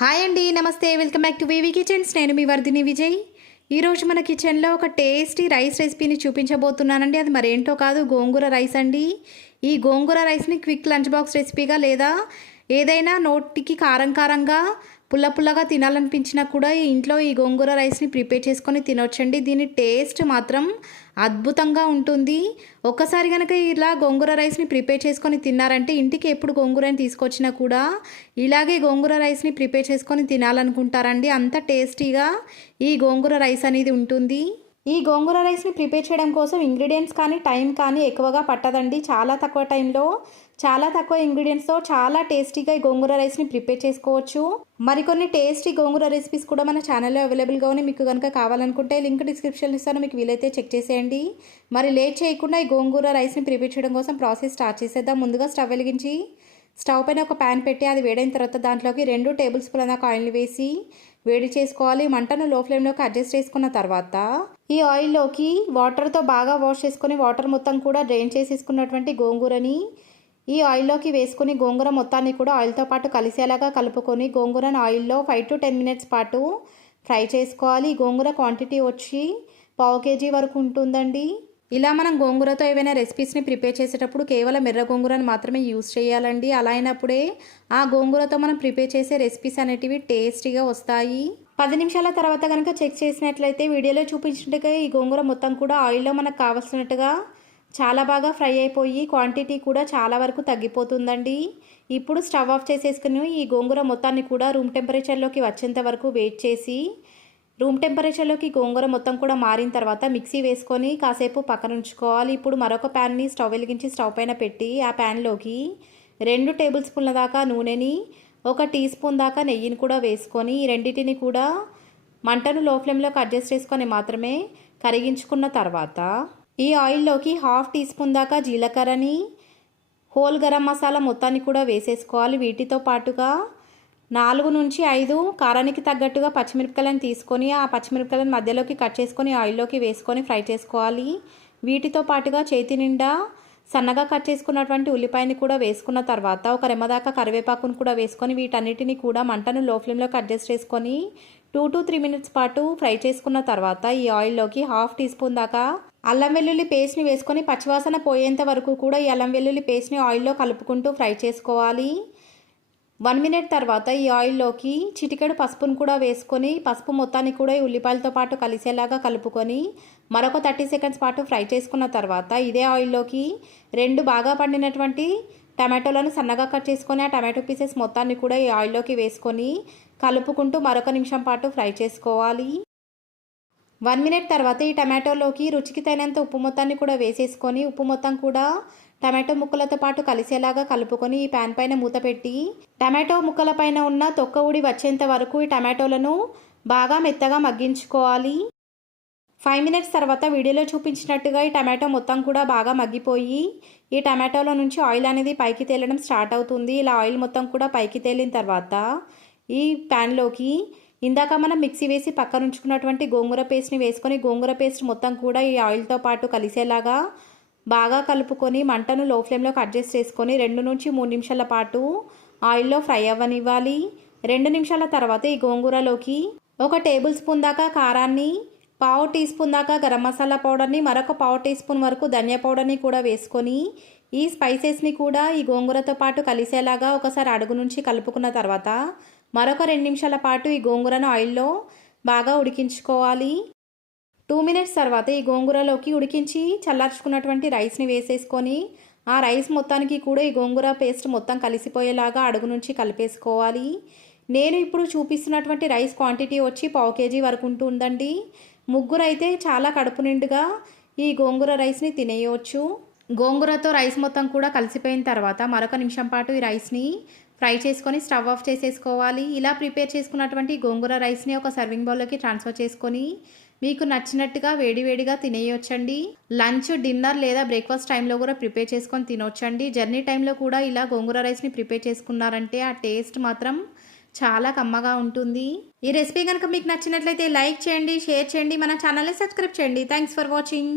Hi అండి నమస్తే. Welcome back to VV kitchens. నేను మీ వర్ధిని విజయ్. ఈరోజు మన కిచెన్లో ఒక టేస్టీ రైస్ రెసిపీని చూపించబోతున్నానండి. అది మరేంటో కాదు గోంగూర రైస్ అండి. ఈ గోంగూర రైస్ని క్విక్ లంచ్ బాక్స్ రెసిపీగా లేదా ఏదైనా నోటికి కారం కారంగా పుల్ల పుల్లగా తినాలనిపించినా కూడా ఈ ఇంట్లో ఈ గోంగూర రైస్ని ప్రిపేర్ చేసుకొని తినొచ్చండి. దీని టేస్ట్ మాత్రం అద్భుతంగా ఉంటుంది. ఒక్కసారి కనుక ఇలా గోంగూర రైస్ని ప్రిపేర్ చేసుకొని తిన్నారంటే ఇంటికి ఎప్పుడు గోంగూరని తీసుకొచ్చినా కూడా ఇలాగే గోంగూర రైస్ని ప్రిపేర్ చేసుకొని తినాలనుకుంటారండి. అంత టేస్టీగా ఈ గోంగూర రైస్ అనేది ఉంటుంది. ఈ గోంగూర రైస్ని ప్రిపేర్ చేయడం కోసం ఇంగ్రీడియంట్స్ కానీ టైం కానీ ఎక్కువగా పట్టదండి. చాలా తక్కువ టైంలో చాలా తక్కువ ఇంగ్రీడియంట్స్తో చాలా టేస్టీగా ఈ గోంగూర రైస్ని ప్రిపేర్ చేసుకోవచ్చు. మరికొన్ని టేస్టీ గోంగూర రెసిపీస్ కూడా మన ఛానల్లో అవైలబుల్గా ఉన్నాయి. మీకు కనుక కావాలనుకుంటే లింక్ డిస్క్రిప్షన్లో ఇస్తాను. మీకు వీలైతే చెక్ చేసేయండి. మరి లేట్ చేయకుండా ఈ గోంగూర రైస్ని ప్రిపేర్ చేయడం కోసం ప్రాసెస్ స్టార్ట్ చేసేద్దాం. ముందుగా స్టవ్ వెలిగించి స్టవ్ పైన ఒక ప్యాన్ పెట్టి అది వేడైన తర్వాత దాంట్లోకి రెండు టేబుల్ స్పూన్ దాకా ఆయిల్ వేసి వేడి చేసుకోవాలి మంటను లో ఫ్లేమ్లోకి అడ్జస్ట్ చేసుకున్న తర్వాత ఈ ఆయిల్లోకి వాటర్తో బాగా వాష్ చేసుకొని వాటర్ మొత్తం కూడా డ్రైన్ చేసేసుకున్నటువంటి గోంగూరని ఈ ఆయిల్లోకి వేసుకుని గోంగూర మొత్తాన్ని కూడా ఆయిల్తో పాటు కలిసేలాగా కలుపుకొని గోంగూరను ఆయిల్లో ఫైవ్ టు టెన్ మినిట్స్ పాటు ఫ్రై చేసుకోవాలి. గోంగూర క్వాంటిటీ వచ్చి పావు కేజీ వరకు ఉంటుందండి. ఇలా మనం గోంగూరతో ఏవైనా రెసిపీస్ని ప్రిపేర్ చేసేటప్పుడు కేవలం ఎర్ర గోంగూరను మాత్రమే యూస్ చేయాలండి. అలా అయినప్పుడే ఆ గోంగూరతో మనం ప్రిపేర్ చేసే రెసిపీస్ అనేటివి టేస్టీగా వస్తాయి. పది నిమిషాల తర్వాత కనుక చెక్ చేసినట్లయితే వీడియోలో చూపించినట్టుగా ఈ గోంగూర మొత్తం కూడా ఆయిల్లో మనకు కావలసినట్టుగా చాలా బాగా ఫ్రై అయిపోయి క్వాంటిటీ కూడా చాలా వరకు తగ్గిపోతుందండి. ఇప్పుడు స్టవ్ ఆఫ్ చేసేసుకుని ఈ గోంగూర మొత్తాన్ని కూడా రూమ్ టెంపరేచర్లోకి వచ్చేంత వరకు వెయిట్ చేసి రూమ్ టెంపరేచర్లోకి గోంగూర మొత్తం కూడా మారిన తర్వాత మిక్సీ వేసుకొని కాసేపు పక్కన ఉంచుకోవాలి. ఇప్పుడు మరొక ప్యాన్ని స్టవ్ వెలిగించి స్టవ్ పైన పెట్టి ఆ ప్యాన్లోకి రెండు టేబుల్ స్పూన్ల దాకా నూనెని ఒక టీ స్పూన్ దాకా నెయ్యిని కూడా వేసుకొని ఈ రెండింటిని కూడా మంటను లో ఫ్లేమ్లోకి అడ్జస్ట్ చేసుకొని మాత్రమే కరిగించుకున్న తర్వాత ఈ ఆయిల్లోకి హాఫ్ టీ స్పూన్ దాకా జీలకర్రని హోల్ గరం మసాలా మొత్తాన్ని కూడా వేసేసుకోవాలి. వీటితో పాటుగా నాలుగు నుంచి ఐదు కారానికి తగ్గట్టుగా పచ్చిమిరపకాయలను తీసుకొని ఆ పచ్చిమిరపకాయలను మధ్యలోకి కట్ చేసుకొని ఆయిల్లోకి వేసుకొని ఫ్రై చేసుకోవాలి. వీటితో పాటుగా చేతి నిండా సన్నగా కట్ చేసుకున్నటువంటి ఉల్లిపాయని కూడా వేసుకున్న తర్వాత ఒక రెమ్మదాకా కరివేపాకును కూడా వేసుకొని వీటన్నిటిని కూడా మంటను లో ఫ్లేమ్లోకి అడ్జస్ట్ చేసుకొని టూ టు త్రీ మినిట్స్ పాటు ఫ్రై చేసుకున్న తర్వాత ఈ ఆయిల్లోకి హాఫ్ టీ స్పూన్ దాకా అల్లం వెల్లుల్లి పేస్ట్ని వేసుకొని పచ్చివాసన పోయేంత వరకు కూడా ఈ అల్లం వెల్లుల్లి పేస్ట్ని ఆయిల్లో కలుపుకుంటూ ఫ్రై చేసుకోవాలి. వన్ మినిట్ తర్వాత ఈ ఆయిల్లోకి చిటికెడు పసుపును కూడా వేసుకొని పసుపు మొత్తాన్ని కూడా ఈ ఉల్లిపాయలతో పాటు కలిసేలాగా కలుపుకొని మరొక థర్టీ సెకండ్స్ పాటు ఫ్రై చేసుకున్న తర్వాత ఇదే ఆయిల్లోకి రెండు బాగా పండినటువంటి టమాటోలను సన్నగా కట్ చేసుకొని ఆ టమాటో పీసెస్ మొత్తాన్ని కూడా ఈ ఆయిల్లోకి వేసుకొని కలుపుకుంటూ మరొక నిమిషం పాటు ఫ్రై చేసుకోవాలి. వన్ మినిట్ తర్వాత ఈ టమాటోలోకి రుచికి తగినంత ఉప్పు మొత్తాన్ని కూడా వేసేసుకొని ఉప్పు మొత్తం కూడా టమాటో ముక్కలతో పాటు కలిసేలాగా కలుపుకొని ఈ ప్యాన్ పైన మూత పెట్టి టమాటో ముక్కల పైన ఉన్న తొక్క ఉడి వచ్చేంత వరకు ఈ టమాటోలను బాగా మెత్తగా మగ్గించుకోవాలి. ఫైవ్ మినిట్స్ తర్వాత వీడియోలో చూపించినట్టుగా ఈ టమాటో మొత్తం కూడా బాగా మగ్గిపోయి ఈ టమాటోలో నుంచి ఆయిల్ అనేది పైకి తేలడం స్టార్ట్ అవుతుంది. ఇలా ఆయిల్ మొత్తం కూడా పైకి తేలిన తర్వాత ఈ ప్యాన్లోకి ఇందాక మనం మిక్సీ వేసి పక్కన ఉంచుకున్నటువంటి గోంగూర పేస్ట్ని వేసుకొని గోంగూర పేస్ట్ మొత్తం కూడా ఈ ఆయిల్తో పాటు కలిసేలాగా బాగా కలుపుకొని మంటను లో ఫ్లేమ్లోకి అడ్జస్ట్ చేసుకొని రెండు నుంచి మూడు నిమిషాల పాటు ఆయిల్లో ఫ్రై అవ్వనివ్వాలి. రెండు నిమిషాల తర్వాత ఈ గోంగూరలోకి ఒక టేబుల్ స్పూన్ దాకా కారాన్ని పావు టీ స్పూన్ దాకా గరం మసాలా పౌడర్ని మరొక పావు టీ స్పూన్ వరకు ధనియా పౌడర్ని కూడా వేసుకొని ఈ స్పైసెస్ని కూడా ఈ గోంగూరతో పాటు కలిసేలాగా ఒకసారి అడుగు నుంచి కలుపుకున్న తర్వాత మరొక రెండు నిమిషాల పాటు ఈ గోంగూరను ఆయిల్లో బాగా ఉడికించుకోవాలి. టూ మినిట్స్ తర్వాత ఈ గోంగూరలోకి ఉడికించి చల్లార్చుకున్నటువంటి రైస్ని వేసేసుకొని ఆ రైస్ మొత్తానికి కూడా ఈ గోంగూర పేస్ట్ మొత్తం కలిసిపోయేలాగా అడుగు నుంచి కలిపేసుకోవాలి. నేను ఇప్పుడు చూపిస్తున్నటువంటి రైస్ క్వాంటిటీ వచ్చి పావు కేజీ వరకు ఉంటుందండి. ముగ్గురు అయితే చాలా కడుపు నిండుగా ఈ గోంగూర రైస్ని తినేయవచ్చు గోంగూరతో రైస్ మొత్తం కూడా కలిసిపోయిన తర్వాత మరొక నిమిషం పాటు ఈ రైస్ని ఫ్రై చేసుకొని స్టవ్ ఆఫ్ చేసేసుకోవాలి. ఇలా ప్రిపేర్ చేసుకున్నటువంటి గోంగూర రైస్ని ఒక సర్వింగ్ బౌల్లోకి ట్రాన్స్ఫర్ చేసుకొని మీకు నచ్చినట్టుగా వేడివేడిగా తినేయొచ్చండి. లంచ్ డిన్నర్ లేదా బ్రేక్ఫాస్ట్ టైంలో కూడా ప్రిపేర్ చేసుకొని తినొచ్చండి. జర్నీ టైంలో కూడా ఇలా గోంగూర రైస్ని ప్రిపేర్ చేసుకున్నారంటే ఆ టేస్ట్ మాత్రం చాలా కమ్మగా ఉంటుంది. ఈ రెసిపీ కనుక మీకు నచ్చినట్లయితే లైక్ చేయండి షేర్ చేయండి మన ఛానల్ని సబ్స్క్రైబ్ చేయండి. Thanks for watching.